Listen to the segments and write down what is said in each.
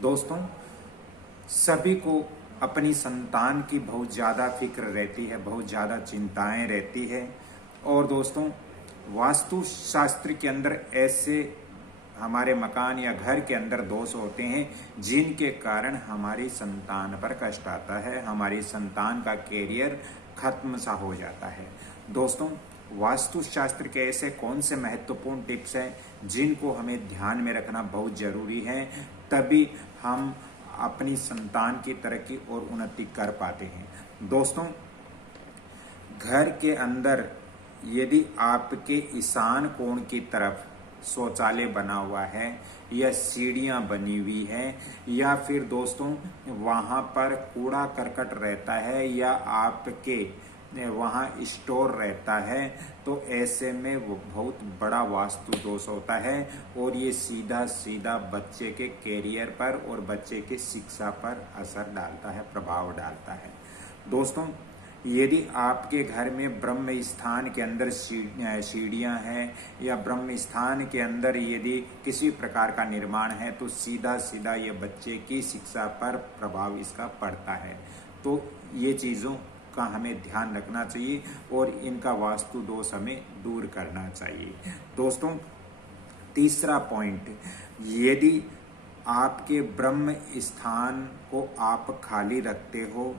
दोस्तों, सभी को अपनी संतान की बहुत ज़्यादा फिक्र रहती है, बहुत ज़्यादा चिंताएं रहती है। और दोस्तों, वास्तु शास्त्र के अंदर ऐसे हमारे मकान या घर के अंदर दोष होते हैं जिनके कारण हमारी संतान पर कष्ट आता है, हमारी संतान का कैरियर खत्म सा हो जाता है। दोस्तों, वास्तु शास्त्र के ऐसे कौन से महत्वपूर्ण टिप्स हैं जिनको हमें ध्यान में रखना बहुत जरूरी है, तभी हम अपनी संतान की तरक्की और उन्नति कर पाते हैं। दोस्तों, घर के अंदर यदि आपके ईशान कोण की तरफ शौचालय बना हुआ है या सीढ़ियां बनी हुई है या फिर दोस्तों वहां पर कूड़ा करकट रहता है या आपके वहाँ स्टोर रहता है, तो ऐसे में वो बहुत बड़ा वास्तु दोष होता है और ये सीधा सीधा बच्चे के कैरियर पर और बच्चे की शिक्षा पर असर डालता है, प्रभाव डालता है। दोस्तों, यदि आपके घर में ब्रह्म स्थान के अंदर सीढ़ियाँ हैं या ब्रह्म स्थान के अंदर यदि किसी प्रकार का निर्माण है, तो सीधा सीधा ये बच्चे की शिक्षा पर प्रभाव इसका पड़ता है। तो ये चीज़ों का हमें ध्यान रखना चाहिए और इनका वास्तु दोष हमें दूर करना चाहिए। दोस्तों, तीसरा पॉइंट, यदि आपके ब्रह्म स्थान को आप खाली रखते हो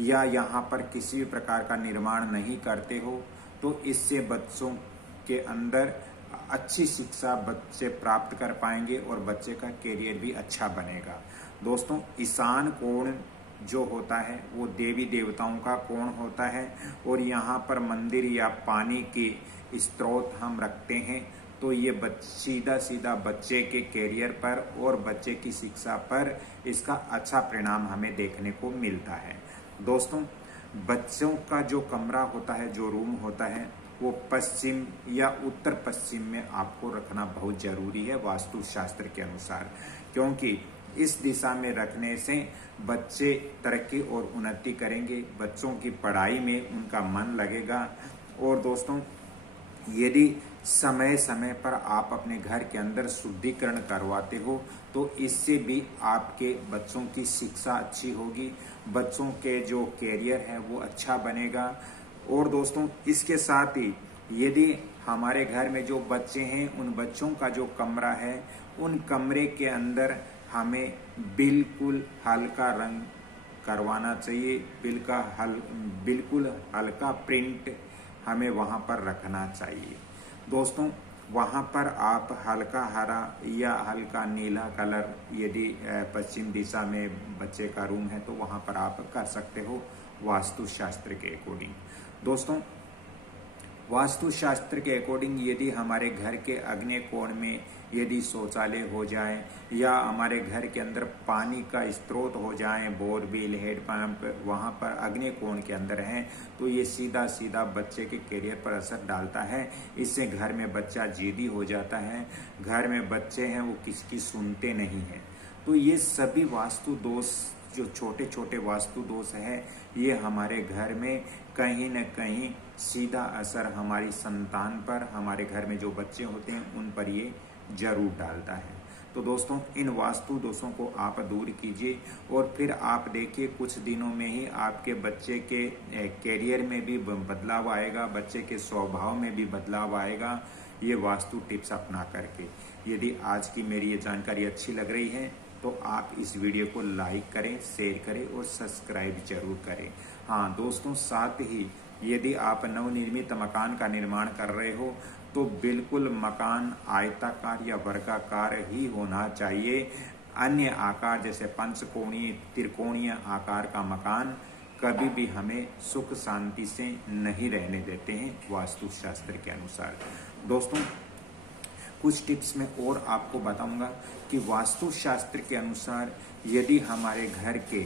या यहाँ पर किसी भी प्रकार का निर्माण नहीं करते हो, तो इससे बच्चों के अंदर अच्छी शिक्षा बच्चे प्राप्त कर पाएंगे और बच्चे का कैरियर भी अच्छा बनेगा। दोस्तों, ईशान कोण जो होता है वो देवी देवताओं का कोण होता है और यहाँ पर मंदिर या पानी के स्रोत हम रखते हैं, तो ये सीधा सीधा बच्चे के कैरियर पर और बच्चे की शिक्षा पर इसका अच्छा परिणाम हमें देखने को मिलता है। दोस्तों, बच्चों का जो कमरा होता है, जो रूम होता है, वो पश्चिम या उत्तर पश्चिम में आपको रखना बहुत जरूरी है वास्तु शास्त्र के अनुसार, क्योंकि इस दिशा में रखने से बच्चे तरक्की और उन्नति करेंगे, बच्चों की पढ़ाई में उनका मन लगेगा। और दोस्तों, यदि समय समय पर आप अपने घर के अंदर शुद्धिकरण करवाते हो, तो इससे भी आपके बच्चों की शिक्षा अच्छी होगी, बच्चों के जो कैरियर है वो अच्छा बनेगा। और दोस्तों, इसके साथ ही यदि हमारे घर में जो बच्चे हैं, उन बच्चों का जो कमरा है, उन कमरे के अंदर हमें बिल्कुल हल्का रंग करवाना चाहिए, बिल्कुल हल्का प्रिंट हमें वहाँ पर रखना चाहिए। दोस्तों, वहाँ पर आप हल्का हरा या हल्का नीला कलर, यदि पश्चिम दिशा में बच्चे का रूम है तो वहाँ पर आप कर सकते हो वास्तु शास्त्र के अकॉर्डिंग। दोस्तों, वास्तु शास्त्र के अकॉर्डिंग यदि हमारे घर के आग्नेय कोण में यदि शौचालय हो जाए या हमारे घर के अंदर पानी का स्रोत हो जाए, बोरवेल, हेडपंप वहाँ पर आग्नेय कोण के अंदर हैं, तो ये सीधा सीधा बच्चे के कैरियर पर असर डालता है। इससे घर में बच्चा जिद्दी हो जाता है, घर में बच्चे हैं वो किसकी सुनते नहीं हैं। तो ये सभी वास्तु दोष, जो छोटे छोटे वास्तु दोष है, ये हमारे घर में कहीं न कहीं सीधा असर हमारी संतान पर, हमारे घर में जो बच्चे होते हैं उन पर ये जरूर डालता है। तो दोस्तों, इन वास्तु दोषों को आप दूर कीजिए और फिर आप देखिए कुछ दिनों में ही आपके बच्चे के कैरियर में भी बदलाव आएगा, बच्चे के स्वभाव में भी बदलाव आएगा, ये वास्तु टिप्स अपना करके। यदि आज की मेरी ये जानकारी अच्छी लग रही है तो आप इस वीडियो को लाइक करें, शेयर करें और सब्सक्राइब जरूर करें। हाँ दोस्तों, साथ ही यदि आप नवनिर्मित मकान का निर्माण कर रहे हो तो बिल्कुल मकान आयताकार या वर्गाकार ही होना चाहिए। अन्य आकार जैसे पंचकोणीय, त्रिकोणीय आकार का मकान कभी भी हमें सुख शांति से नहीं रहने देते हैं वास्तु शास्त्र के अनुसार। दोस्तों, कुछ टिप्स में और आपको बताऊंगा कि वास्तु शास्त्र के अनुसार यदि हमारे घर के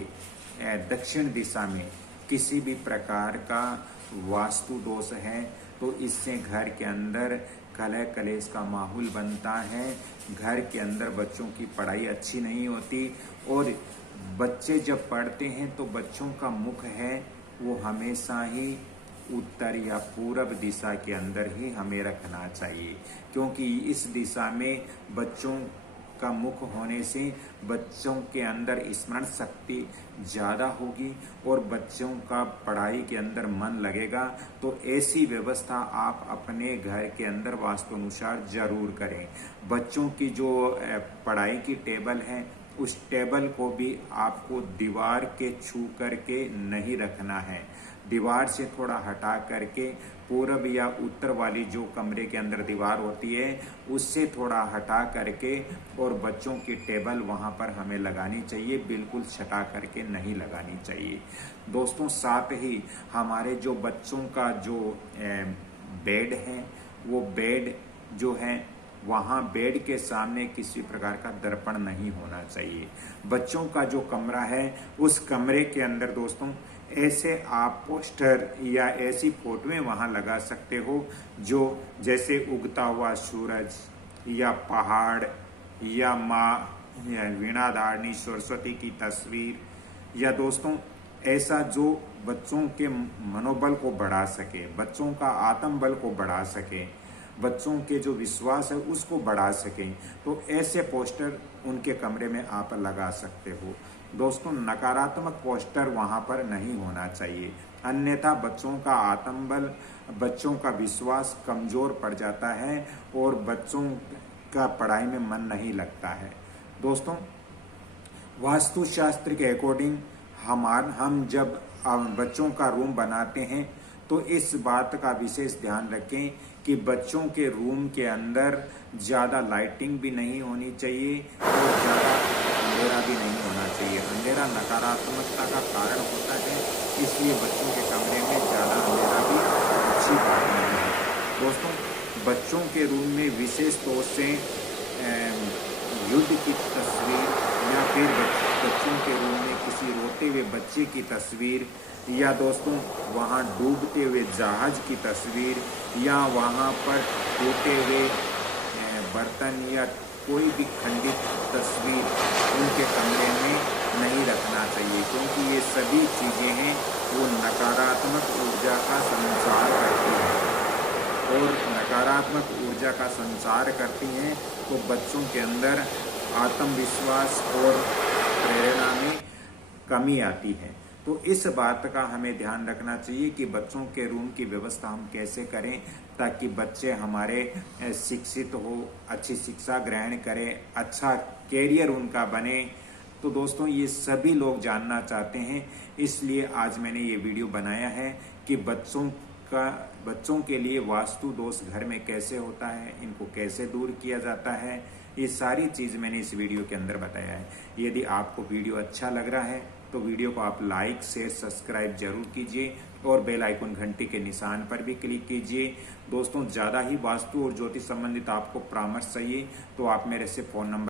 दक्षिण दिशा में किसी भी प्रकार का वास्तु दोष है, तो इससे घर के अंदर कलह कलेश का माहौल बनता है, घर के अंदर बच्चों की पढ़ाई अच्छी नहीं होती और बच्चे जब पढ़ते हैं तो बच्चों का मुख है वो हमेशा ही उत्तर या पूरब दिशा के अंदर ही हमें रखना चाहिए, क्योंकि इस दिशा में बच्चों का मुख होने से बच्चों के अंदर स्मरण शक्ति ज़्यादा होगी और बच्चों का पढ़ाई के अंदर मन लगेगा। तो ऐसी व्यवस्था आप अपने घर के अंदर वास्तु अनुसार जरूर करें। बच्चों की जो पढ़ाई की टेबल है, उस टेबल को भी आपको दीवार के छू करके नहीं रखना है। दीवार से थोड़ा हटा करके पूरब या उत्तर वाली जो कमरे के अंदर दीवार होती है उससे थोड़ा हटा करके और बच्चों की टेबल वहां पर हमें लगानी चाहिए, बिल्कुल छटा करके नहीं लगानी चाहिए। दोस्तों साथ ही हमारे जो बच्चों का जो बेड है, वो बेड जो है वहाँ बेड के सामने किसी प्रकार का दर्पण नहीं होना चाहिए। बच्चों का जो कमरा है उस कमरे के अंदर दोस्तों ऐसे आप पोस्टर या ऐसी फोटोएं वहां लगा सकते हो जो जैसे उगता हुआ सूरज या पहाड़ या माँ या वीणाधारणी सरस्वती की तस्वीर, या दोस्तों ऐसा जो बच्चों के मनोबल को बढ़ा सके, बच्चों का आत्मबल को बढ़ा सके, बच्चों के जो विश्वास है उसको बढ़ा सकें, तो ऐसे पोस्टर उनके कमरे में आप लगा सकते हो। दोस्तों नकारात्मक पोस्टर वहां पर नहीं होना चाहिए, अन्यथा बच्चों का आत्मबल, बच्चों का विश्वास कमजोर पड़ जाता है और बच्चों का पढ़ाई में मन नहीं लगता है। दोस्तों वास्तुशास्त्र के अकॉर्डिंग हम जब बच्चों का रूम बनाते हैं तो इस बात का विशेष ध्यान रखें कि बच्चों के रूम के अंदर ज़्यादा लाइटिंग भी नहीं होनी चाहिए और ज़्यादा अंधेरा भी नहीं होना चाहिए। अंधेरा नकारात्मकता का कारण होता है, इसलिए बच्चों के कमरे में ज़्यादा अंधेरा भी अच्छी बात नहीं है। दोस्तों बच्चों के रूम में विशेष तौर से युद्ध की तस्वीर या फिर बच्चों के रूम में किसी रोते हुए बच्चे की तस्वीर, या दोस्तों वहाँ डूबते हुए जहाज की तस्वीर, या वहाँ पर टूटे हुए बर्तन या कोई भी खंडित तस्वीर उनके कमरे में नहीं रखना चाहिए, क्योंकि ये सभी चीज़ें हैं वो नकारात्मक ऊर्जा का संचार करती हैं और नकारात्मक ऊर्जा का संचार करती हैं तो बच्चों के अंदर आत्मविश्वास और प्रेरणा में कमी आती है। तो इस बात का हमें ध्यान रखना चाहिए कि बच्चों के रूम की व्यवस्था हम कैसे करें ताकि बच्चे हमारे शिक्षित हो, अच्छी शिक्षा ग्रहण करें, अच्छा कैरियर उनका बने। तो दोस्तों ये सभी लोग जानना चाहते हैं, इसलिए आज मैंने ये वीडियो बनाया है कि बच्चों के लिए वास्तु दोष घर में कैसे होता है, इनको कैसे दूर किया जाता है, ये सारी चीज़ मैंने इस वीडियो के अंदर बताया है। यदि आपको वीडियो अच्छा लग रहा है तो वीडियो को आप लाइक शेयर सब्सक्राइब जरूर कीजिए और बेल आइकन घंटी के निशान पर भी क्लिक कीजिए। दोस्तों ज़्यादा ही वास्तु और ज्योतिष संबंधित आपको परामर्श चाहिए तो आप मेरे से फ़ोन नंबर